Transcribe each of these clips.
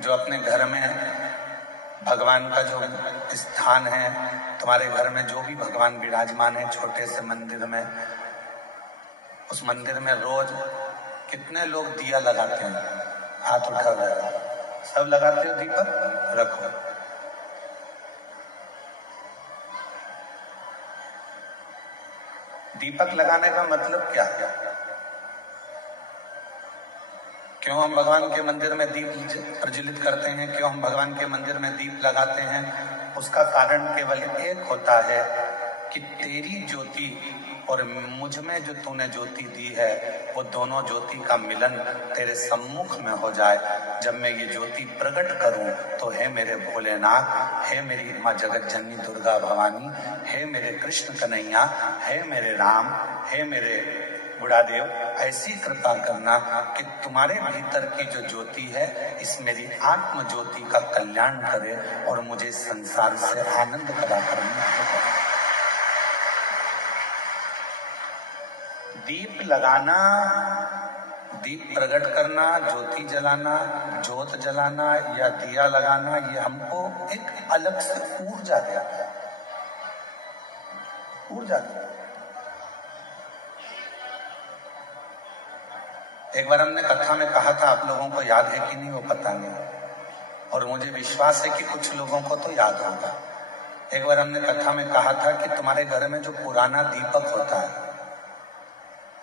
जो अपने घर में भगवान का जो स्थान है, तुम्हारे घर में जो भी भगवान विराजमान है छोटे से मंदिर में, उस मंदिर में रोज कितने लोग दिया लगाते हैं? हाथ उठा हुआ है। सब लगाते हो दीपक? रखो। दीपक लगाने का मतलब क्या है? क्यों हम भगवान के मंदिर में दीप प्रज्वलित करते हैं? क्यों हम भगवान के मंदिर में दीप लगाते हैं? उसका कारण केवल एक होता है कि तेरी ज्योति और मुझ में जो तूने ज्योति दी है, वो दोनों ज्योति का मिलन तेरे सम्मुख में हो जाए। जब मैं ये ज्योति प्रकट करूं तो हे मेरे भोलेनाथ, हे मेरी माँ जगत जननी दुर्गा भवानी, हे मेरे कृष्ण कन्हैया, हे मेरे राम, हे मेरे बुढ़ादेव, ऐसी कृपा करना कि तुम्हारे भीतर की जो ज्योति है इस मेरी आत्म ज्योति का कल्याण करे और मुझे संसार से आनंद पैदा करना। दीप लगाना, दीप प्रकट करना, ज्योति जलाना, ज्योत जलाना या दिया लगाना, ये हमको एक अलग से ऊर्जा देता है। ऊर्जा देता है। एक बार हमने कथा में कहा था, आप लोगों को याद है कि नहीं वो पता नहीं, और मुझे विश्वास है कि कुछ लोगों को तो याद होगा। एक बार हमने कथा में कहा था कि तुम्हारे घर में जो पुराना दीपक होता है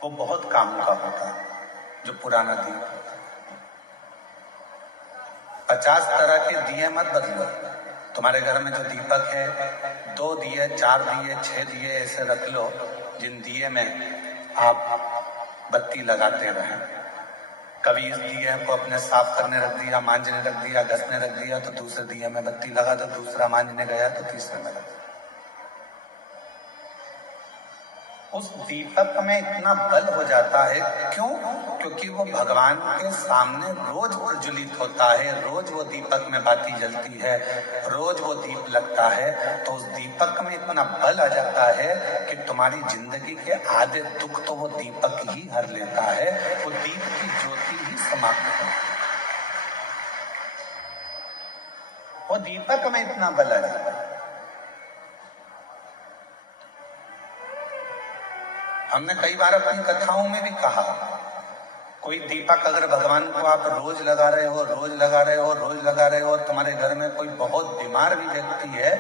वो बहुत काम का होता है। जो पुराना दीपक, 50 तरह के दिए मत बदलो। तुम्हारे घर में जो दीपक है, 2 दिए, 4 दिए, 6 दिए ऐसे रख लो, जिन दिए में आप बत्ती लगाते रहें। कभी इस दिए को अपने साफ करने रख दिया, मांजने रख दिया, घसने रख दिया, तो दूसरे दिए में बत्ती लगा दो, दूसरा मांजने गया तो तीसरे में लगा। उस दीपक में इतना बल हो जाता है, क्यों? क्योंकि वो भगवान के सामने रोज प्रज्वलित होता है, रोज वो दीपक में बाती जलती है, रोज वो दीप लगता है, तो उस दीपक में इतना बल आ जाता है कि तुम्हारी जिंदगी के आधे दुख तो वो दीपक ही हर लेता है, वो दीप की ज्योति ही समाप्त करता है। वो दीपक में इतना बल आ जाता है। हमने कई बार अपनी कथाओं में भी कहा, कोई दीपक अगर भगवान को आप रोज लगा रहे हो, रोज लगा रहे हो, रोज लगा रहे हो, तुम्हारे घर में कोई बहुत बीमार भी व्यक्ति है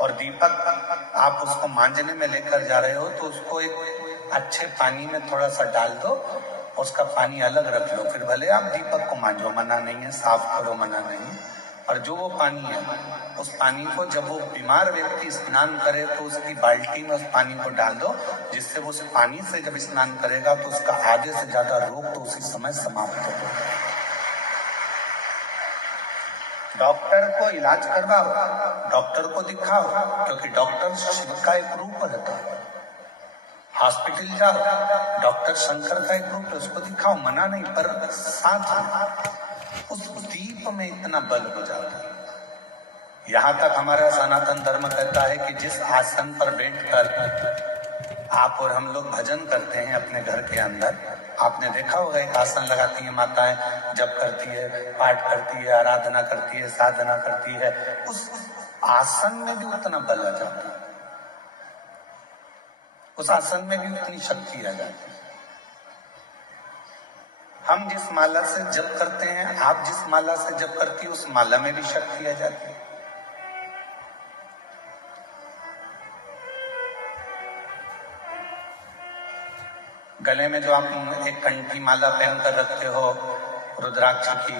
और दीपक आप उसको मांजने में लेकर जा रहे हो, तो उसको एक अच्छे पानी में थोड़ा सा डाल दो, उसका पानी अलग रख लो, फिर भले आप दीपक को मांजो, मना नहीं है, साफ करो, मना नहीं है। और जो वो पानी है, उस पानी को जब वो बीमार व्यक्ति स्नान करे तो उसकी बाल्टी में उस पानी को डाल दो, जिससे वो उस पानी से जब स्नान करेगा तो उसका आधे से ज्यादा रोग तो उसी समय समाप्त हो। डॉक्टर को इलाज करवाओ, डॉक्टर को दिखाओ, क्योंकि डॉक्टर शिव का एक रूप रहता है। हॉस्पिटल जाओ, डॉक्टर शंकर का एक रूप है, उसको दिखाओ, मना नहीं, पर साथ उस दीप में इतना बल हो जाता है। यहां तक हमारा सनातन धर्म कहता है कि जिस आसन पर बैठकर आप और हम लोग भजन करते हैं अपने घर के अंदर, आपने देखा होगा एक आसन लगाती है माताएं, जप करती है, पाठ करती है, आराधना करती है, साधना करती है, उस आसन में भी उतना बल आ जाता है, उस आसन में भी उतनी शक्ति आ जाती है। हम जिस माला से जप करते हैं, आप जिस माला से जप करती है, उस माला में भी शक्ति आ जाती है। गले में जो आप एक कंठी माला पहनकर रखते हो रुद्राक्ष की,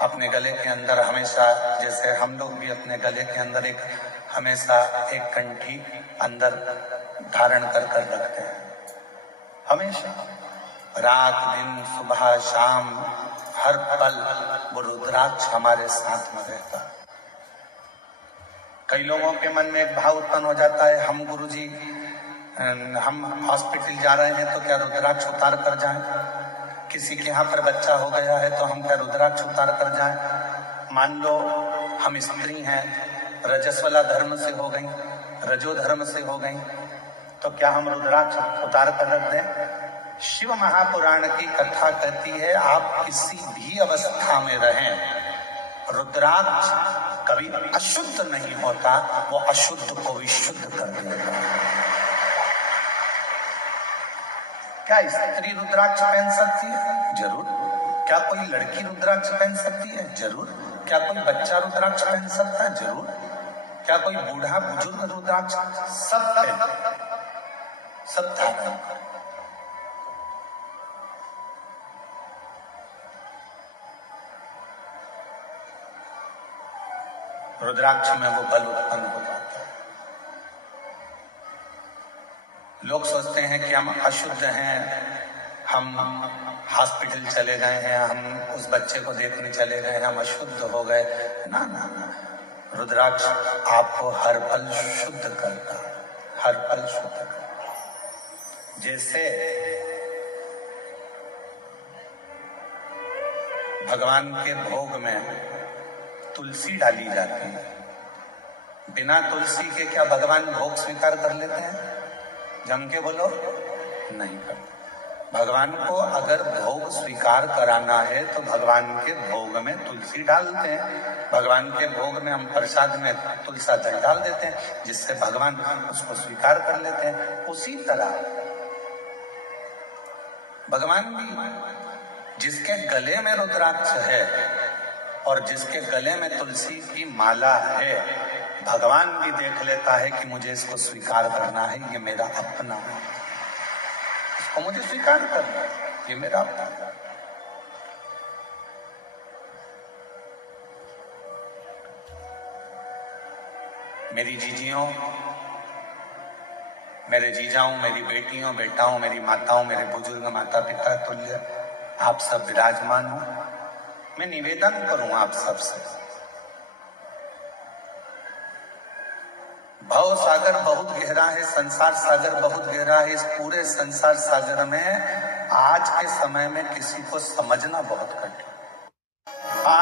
अपने गले के अंदर हमेशा, जैसे हम लोग भी अपने गले के अंदर एक हमेशा एक कंठी अंदर धारण कर रखते हैं, हमेशा, रात दिन सुबह शाम हर पल वो रुद्राक्ष हमारे साथ में रहता है। कई लोगों के मन में एक भाव उत्पन्न हो जाता है, हम गुरुजी हम हॉस्पिटल जा रहे हैं तो क्या रुद्राक्ष उतार कर जाएं? किसी के यहाँ पर बच्चा हो गया है तो हम क्या रुद्राक्ष उतार कर जाएं? मान लो हम स्त्री हैं, रजस्वला धर्म से हो गई, रजो धर्म से हो गई, तो क्या हम रुद्राक्ष उतार कर रख दें? शिव महापुराण की कथा कहती है, आप किसी भी अवस्था में रहें, रुद्राक्ष कभी अशुद्ध नहीं होता, वो अशुद्ध को भी शुद्ध कर देता। क्या स्त्री रुद्राक्ष पहन सकती है? जरूर। क्या कोई लड़की रुद्राक्ष पहन सकती है? जरूर। क्या कोई बच्चा रुद्राक्ष पहन सकता है? जरूर। क्या कोई बूढ़ा बुजुर्ग रुद्राक्ष? सब धारण कर। रुद्राक्ष में वो बल उत्पन्न हो जाता है। लोग सोचते हैं कि हम अशुद्ध हैं, हम हॉस्पिटल चले गए हैं, हम उस बच्चे को देखने चले गए हैं, हम अशुद्ध हो गए। ना ना ना, रुद्राक्ष आपको हर पल शुद्ध करता है, हर पल शुद्ध करता है। जैसे भगवान के भोग में तुलसी डाली जाती है, बिना तुलसी के क्या भगवान भोग स्वीकार कर लेते हैं? जम के बोलो, नहीं करते। भगवान को अगर भोग स्वीकार कराना है तो भगवान के भोग में तुलसी डालते हैं। भगवान के भोग में हम प्रसाद में तुलसा जल डाल देते हैं, जिससे भगवान उसको स्वीकार कर लेते हैं। उसी तरह भगवान भी, जिसके गले में रुद्राक्ष है और जिसके गले में तुलसी की माला है, भगवान भी देख लेता है कि मुझे इसको स्वीकार करना है, ये मेरा अपना है, इसको मुझे स्वीकार करना है, ये मेरा अपना है। मेरी जीजियों, मेरे जीजाओं, मेरी बेटियों, बेटाओं, मेरी माताओं, मेरे बुजुर्ग माता पिता तुल्य आप सब विराजमान हो। मैं निवेदन करूं आप सबसे, भव सागर बहुत गहरा है, संसार सागर बहुत गहरा है। इस पूरे संसार सागर में आज के समय में किसी को समझना बहुत कठिन।